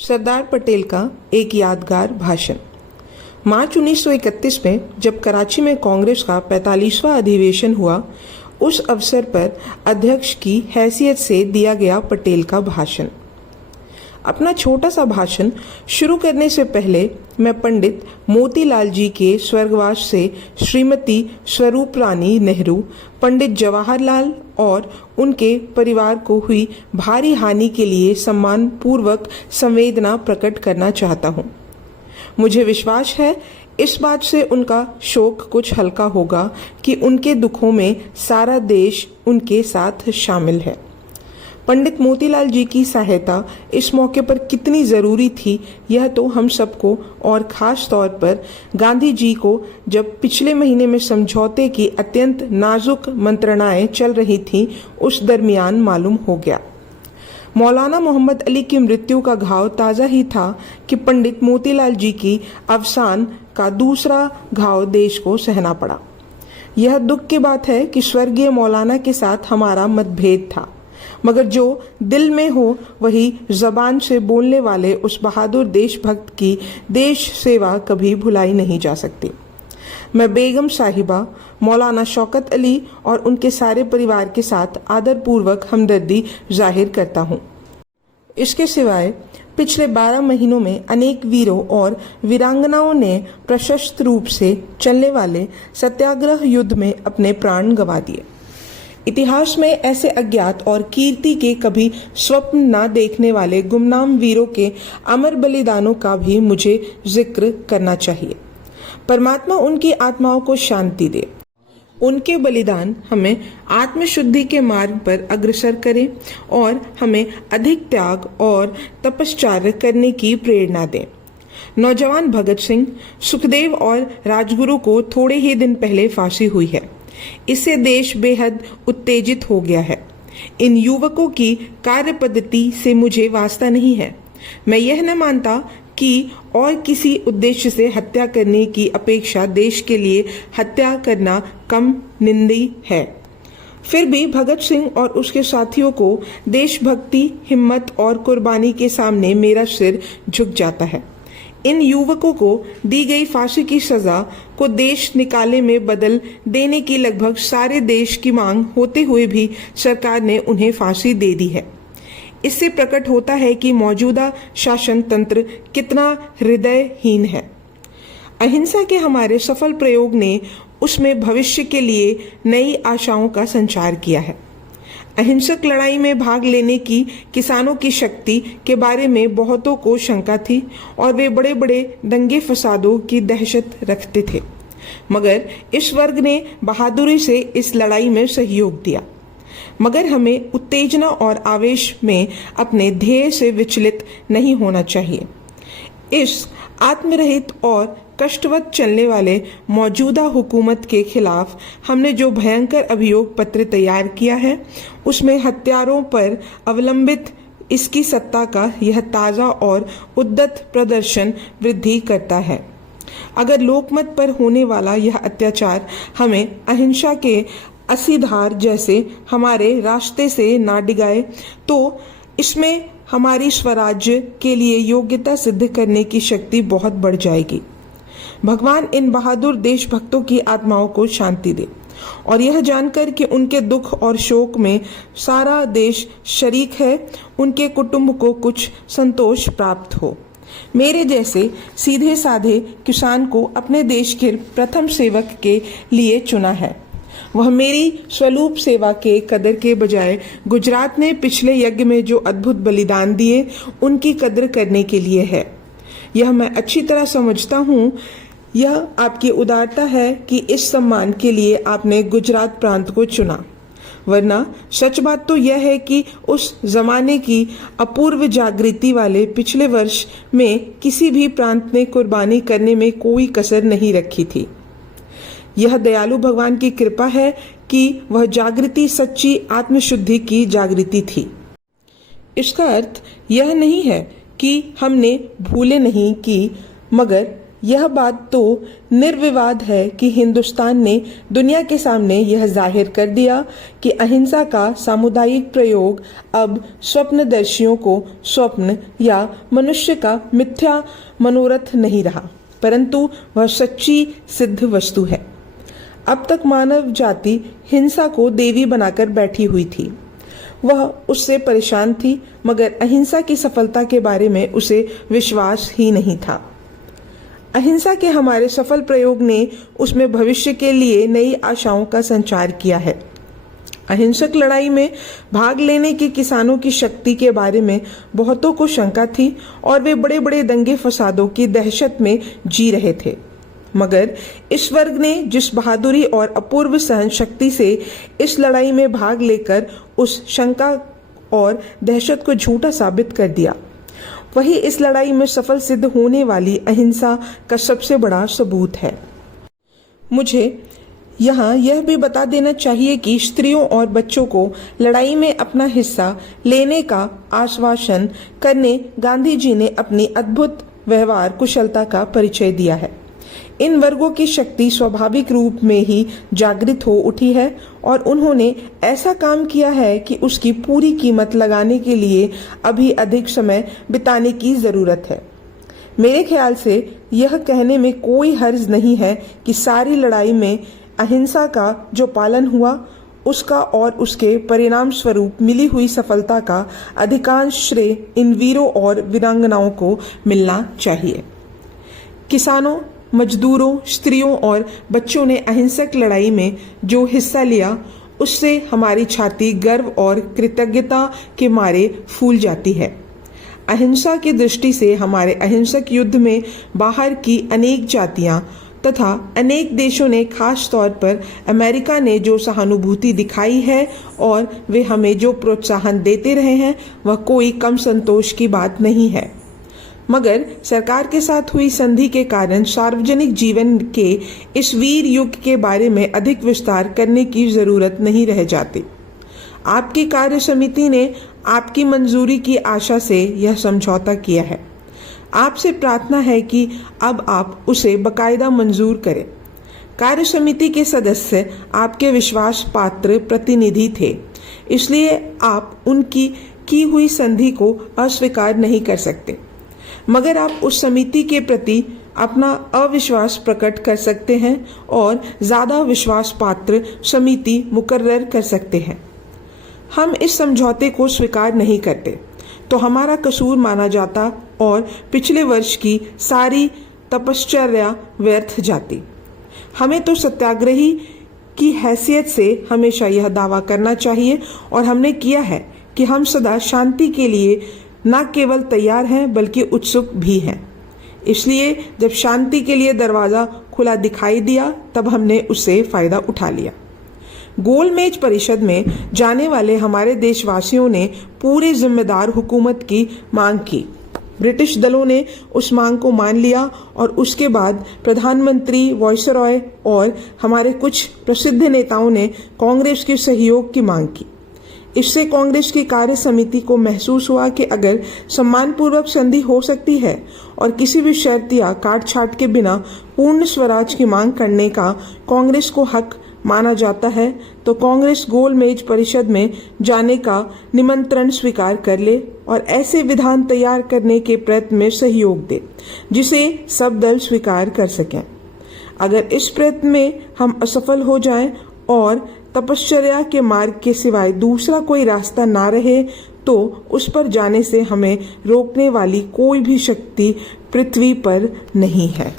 सरदार पटेल का एक यादगार भाषण। मार्च 1931 में जब कराची में कांग्रेस का 45वां अधिवेशन हुआ, उस अवसर पर अध्यक्ष की हैसियत से दिया गया पटेल का भाषण। अपना छोटा सा भाषण शुरू करने से पहले मैं पंडित मोतीलाल जी के स्वर्गवास से श्रीमती स्वरूप रानी नेहरू, पंडित जवाहरलाल और उनके परिवार को हुई भारी हानि के लिए सम्मान पूर्वक संवेदना प्रकट करना चाहता हूँ। मुझे विश्वास है इस बात से उनका शोक कुछ हल्का होगा कि उनके दुखों में सारा देश उनके साथ शामिल है। पंडित मोतीलाल जी की सहायता इस मौके पर कितनी ज़रूरी थी, यह तो हम सबको और ख़ास तौर पर गांधी जी को जब पिछले महीने में समझौते की अत्यंत नाजुक मंत्रणाएं चल रही थीं, उस दरमियान मालूम हो गया। मौलाना मोहम्मद अली की मृत्यु का घाव ताज़ा ही था कि पंडित मोतीलाल जी की अवसान का दूसरा घाव देश को सहना पड़ा। यह दुख की बात है कि स्वर्गीय मौलाना के साथ हमारा मतभेद था, मगर जो दिल में हो वही जबान से बोलने वाले उस बहादुर देशभक्त की देश सेवा कभी भुलाई नहीं जा सकती। मैं बेगम साहिबा, मौलाना शौकत अली और उनके सारे परिवार के साथ आदरपूर्वक हमदर्दी जाहिर करता हूँ। इसके सिवाय पिछले 12 महीनों में अनेक वीरों और वीरांगनाओं ने प्रशस्त रूप से चलने वाले सत्याग्रह युद्ध में अपने प्राण गंवा दिए। इतिहास में ऐसे अज्ञात और कीर्ति के कभी स्वप्न न देखने वाले गुमनाम वीरों के अमर बलिदानों का भी मुझे जिक्र करना चाहिए। परमात्मा उनकी आत्माओं को शांति दे। उनके बलिदान हमें आत्मशुद्धि के मार्ग पर अग्रसर करें और हमें अधिक त्याग और तपश्चर्या करने की प्रेरणा दें। नौजवान भगत सिंह, सुखदेव और राजगुरु को थोड़े ही दिन पहले फांसी हुई है। इससे देश बेहद उत्तेजित हो गया है। इन युवकों की कार्य पद्धति से मुझे वास्ता नहीं है। मैं यह न मानता कि और किसी उद्देश्य से हत्या करने की अपेक्षा देश के लिए हत्या करना कम निंदनीय है। फिर भी भगत सिंह और उसके साथियों को देशभक्ति, हिम्मत और कुर्बानी के सामने मेरा सिर झुक जाता है। इन युवकों को दी गई फांसी की सजा को देश निकाले में बदल देने की लगभग सारे देश की मांग होते हुए भी सरकार ने उन्हें फांसी दे दी है। इससे प्रकट होता है कि मौजूदा शासन तंत्र कितना हृदयहीन है। अहिंसा के हमारे सफल प्रयोग ने उसमें भविष्य के लिए नई आशाओं का संचार किया है। अहिंसक लड़ाई में भाग लेने की किसानों की शक्ति के बारे में बहुतों को शंका थी और वे बड़े बड़े दंगे फसादों की दहशत रखते थे, मगर इस वर्ग ने बहादुरी से इस लड़ाई में सहयोग दिया। मगर हमें उत्तेजना और आवेश में अपने ध्येय से विचलित नहीं होना चाहिए। इस आत्मरहित और कष्टवत चलने वाले मौजूदा हुकूमत के खिलाफ हमने जो भयंकर अभियोग पत्र तैयार किया है, उसमें हत्यारों पर अवलंबित इसकी सत्ता का यह ताज़ा और उद्दत प्रदर्शन वृद्धि करता है। अगर लोकमत पर होने वाला यह अत्याचार हमें अहिंसा के असीधार जैसे हमारे रास्ते से ना डिगाए, तो इसमें हमारी स्वराज्य के लिए योग्यता सिद्ध करने की शक्ति बहुत बढ़ जाएगी। भगवान इन बहादुर देशभक्तों की आत्माओं को शांति दे और यह जानकर कि उनके दुख और शोक में सारा देश शरीक है, उनके कुटुंब को कुछ संतोष प्राप्त हो। मेरे जैसे सीधे साधे किसान को अपने देश के प्रथम सेवक के लिए चुना है। वह मेरी स्वरूप सेवा के कदर के बजाय गुजरात ने पिछले यज्ञ में जो अद्भुत बलिदान दिए, उनकी कदर करने के लिए है। यह मैं अच्छी तरह समझता हूँ। यह आपकी उदारता है कि इस सम्मान के लिए आपने गुजरात प्रांत को चुना, वरना सच बात तो यह है कि उस जमाने की अपूर्व जागृति वाले पिछले वर्ष में किसी भी प्रांत ने कुर्बानी करने में कोई कसर नहीं रखी थी। यह दयालु भगवान की कृपा है कि वह जागृति सच्ची आत्मशुद्धि की जागृति थी। इसका अर्थ यह नहीं है कि हमने भूले नहीं की, मगर यह बात तो निर्विवाद है कि हिंदुस्तान ने दुनिया के सामने यह जाहिर कर दिया कि अहिंसा का सामुदायिक प्रयोग अब स्वप्नदर्शियों को स्वप्न या मनुष्य का मिथ्या मनोरथ नहीं रहा, परंतु वह सच्ची सिद्ध वस्तु है। अब तक मानव जाति हिंसा को देवी बनाकर बैठी हुई थी। वह उससे परेशान थी, मगर अहिंसा की सफलता के बारे में उसे विश्वास ही नहीं था। अहिंसा के हमारे सफल प्रयोग ने उसमें भविष्य के लिए नई आशाओं का संचार किया है। अहिंसक लड़ाई में भाग लेने के किसानों की शक्ति के बारे में बहुतों को शंका थी और वे बड़े बड़े दंगे फसादों की दहशत में जी रहे थे, मगर इस वर्ग ने जिस बहादुरी और अपूर्व सहन शक्ति से इस लड़ाई में भाग लेकर उस शंका और दहशत को झूठा साबित कर दिया, वही इस लड़ाई में सफल सिद्ध होने वाली अहिंसा का सबसे बड़ा सबूत है। मुझे यहाँ यह भी बता देना चाहिए कि स्त्रियों और बच्चों को लड़ाई में अपना हिस्सा लेने का आश्वासन करने गांधी जी ने अपनी अद्भुत व्यवहार कुशलता का परिचय दिया है। इन वर्गों की शक्ति स्वाभाविक रूप में ही जागृत हो उठी है और उन्होंने ऐसा काम किया है कि उसकी पूरी कीमत लगाने के लिए अभी अधिक समय बिताने की जरूरत है। मेरे ख्याल से यह कहने में कोई हर्ज नहीं है कि सारी लड़ाई में अहिंसा का जो पालन हुआ उसका और उसके परिणाम स्वरूप मिली हुई सफलता का अधिकांश श्रेय इन वीरों और वीरांगनाओं को मिलना चाहिए। किसानों, मजदूरों, स्त्रियों और बच्चों ने अहिंसक लड़ाई में जो हिस्सा लिया उससे हमारी छाती गर्व और कृतज्ञता के मारे फूल जाती है। अहिंसा की दृष्टि से हमारे अहिंसक युद्ध में बाहर की अनेक जातियां तथा अनेक देशों ने, खास तौर पर अमेरिका ने जो सहानुभूति दिखाई है और वे हमें जो प्रोत्साहन देते रहे हैं, वह कोई कम संतोष की बात नहीं है। मगर सरकार के साथ हुई संधि के कारण सार्वजनिक जीवन के इस वीर युग के बारे में अधिक विस्तार करने की जरूरत नहीं रह जाती। आपकी कार्य समिति ने आपकी मंजूरी की आशा से यह समझौता किया है। आपसे प्रार्थना है कि अब आप उसे बकायदा मंजूर करें। कार्य समिति के सदस्य आपके विश्वास पात्र प्रतिनिधि थे, इसलिए आप उनकी की हुई संधि को अस्वीकार नहीं कर सकते, मगर आप उस समिति के प्रति अपना अविश्वास प्रकट कर सकते हैं और ज्यादा विश्वास पात्र समिति मुकर्रर कर सकते हैं। हम इस समझौते को स्वीकार नहीं करते तो हमारा कसूर माना जाता और पिछले वर्ष की सारी तपश्चर्या व्यर्थ जाती। हमें तो सत्याग्रही की हैसियत से हमेशा यह दावा करना चाहिए और हमने किया है कि हम सदा शांति के लिए न केवल तैयार हैं बल्कि उत्सुक भी हैं। इसलिए जब शांति के लिए दरवाजा खुला दिखाई दिया तब हमने उससे फायदा उठा लिया। गोलमेज परिषद में जाने वाले हमारे देशवासियों ने पूरे जिम्मेदार हुकूमत की मांग की। ब्रिटिश दलों ने उस मांग को मान लिया और उसके बाद प्रधानमंत्री, वायसरॉय और हमारे कुछ प्रसिद्ध नेताओं ने कांग्रेस के सहयोग की मांग की। इससे कांग्रेस की कार्य समिति को महसूस हुआ कि अगर सम्मानपूर्वक संधि हो सकती है और किसी भी शर्त या काट छाट के बिना पूर्ण स्वराज की मांग करने का कांग्रेस को हक माना जाता है, तो कांग्रेस गोलमेज परिषद में जाने का निमंत्रण स्वीकार कर ले और ऐसे विधान तैयार करने के प्रयत्न में सहयोग दे जिसे सब दल स्वीकार कर सकें। अगर इस प्रयत्न में हम असफल हो जाएं और तपश्चर्या के मार्ग के सिवाय दूसरा कोई रास्ता ना रहे तो उस पर जाने से हमें रोकने वाली कोई भी शक्ति पृथ्वी पर नहीं है।